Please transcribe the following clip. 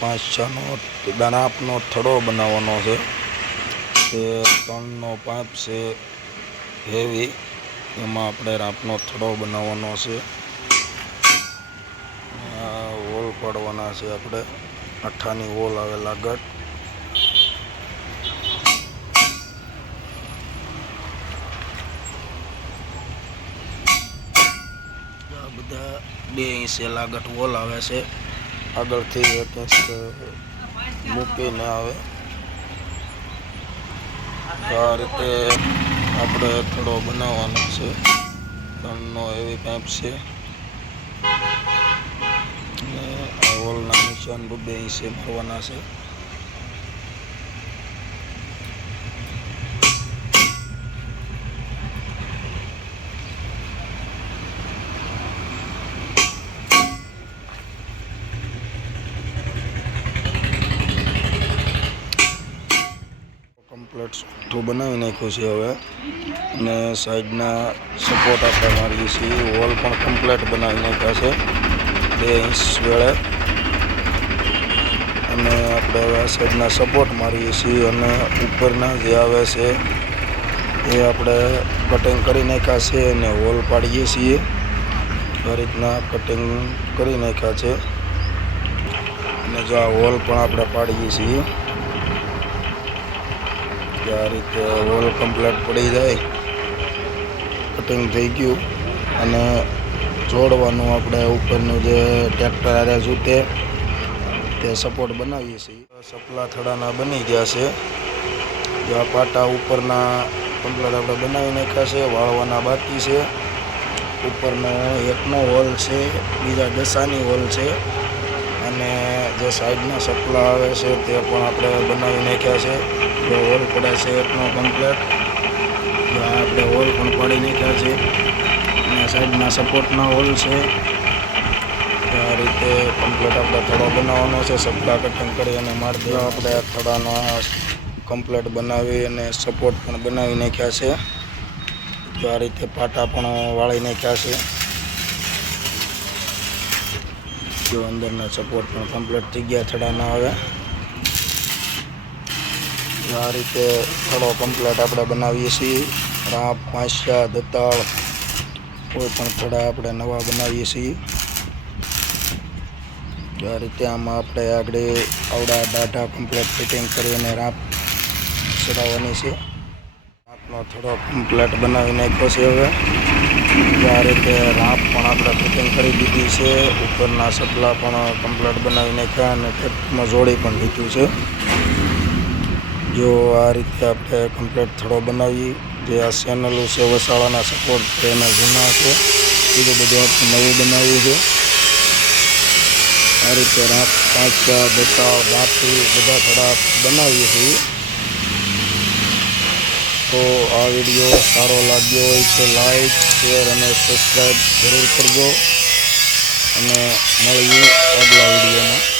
પાંચ છનો દાણાપનો થડો બનાવવાનો છે. તે ત્રણનો પાઇપ છે હેવી એમાં આપણે રાપનો થડો બનાવવાનો છે. વોલ પાડવાના છે આપણે. અઠ્ઠાની વોલ આવેલા ગટ બધા બે ઇંચે લાગટ વોલ આવે છે. આગળથી મૂકીને આવે. આ રીતે આપણે થોડો બનાવવાનો છે. ત્રણનો એવી પાઇપ છે. અને આ હોલના નિશાન બબે છે મારવાના છે. કમ્પ્લેટ બનાવી નાખ્યું છે હવે. અને સાઈડના સપોર્ટ આપણે મારીએ છીએ. વોલ પણ કમ્પ્લેટ બનાવી નાખ્યા છે. બે ઇંચ વેળે. અને આપણે હવે સાઈડના સપોર્ટ મારીએ છીએ અને ઉપરના જે આવે છે, એ આપણે કટિંગ કરી નાખ્યા છે અને વોલ પાડીએ છીએ. આ રીતના કટિંગ કરી નાખ્યા છે. અને જો આ વોલ પણ આપણે પાડીએ છીએ. કે આ રીતે વોલ કમ્પ્લેટ પડી જાય. કટિંગ થઈ ગયું અને જોડવાનું આપણે ઉપરનું જે ટ્રેક્ટર આરે જૂતે તે સપોર્ટ બનાવીએ છીએ. સપલા થડાના બની ગયા છે. જે આ પાટા ઉપરના કમ્પ્લેટ આપણે બનાવી નાખ્યા છે, વાળવાના બાકી છે. ઉપરનો એકનો હોલ છે, બીજા દસાની હોલ છે. અને જે સાઈડના સપલા આવે છે, તે પણ આપણે બનાવી નાખ્યા છે. જે હોલ પડે છે એકનો કમ્પ્લેટ જો આપણે હોલ પણ પાડી નાખ્યા છે. અને સાઈડના સપોર્ટના હોલ છે. આ રીતે કમ્પ્લેટ આપણે થડો બનાવવાનો છે. સપલા કટિંગ કરી અને મારી આપણે થડાનો કમ્પ્લેટ બનાવી અને સપોર્ટ પણ બનાવી નાખ્યા છે. તો આ રીતે પાટા પણ વાળી નાખ્યા છે. જો અંદરના સપોર્ટ પણ કમ્પ્લીટ થઈ ગયા થડાના હવે. આ રીતે થડો કમ્પ્લીટ આપણે બનાવીએ છીએ. રાપ પાંચા દતાળ, કોઈ પણ થડા આપણે નવા બનાવીએ છીએ. આ રીતે આમાં આપણે આગળ આવડા દાઢા કમ્પ્લીટ ફિટિંગ કરીને રાપ ચડાવવાની છે. રાપનો થોડો કમ્પ્લીટ બનાવી નાખ્યો છે હવે. આ રીતે રાપ પણ આપણે ફિટિંગ કરી દીધી છે. ઉપરના સપલા પણ કમ્પ્લેટ બનાવી નાખ્યા અને ટેપમાં જોડી પણ દીધું છે. જો આ રીતે આપણે કમ્પ્લેટ થોડો બનાવી જે આ ચેનલો છે, વસાવાના સપોર્ટ એના જૂના છે. બીજું બધું આપણે નવું બનાવ્યું છે. આ રીતે રાપ પાંચ બચાવ બાપી બધા થોડા બનાવીએ છીએ. તો આ વીડિયો સારો લાગ્યો હોય તો લાઈક શેર અને સબસ્ક્રાઈબ જરૂર કરજો. અને મળીએ આગલા વિડીયોમાં.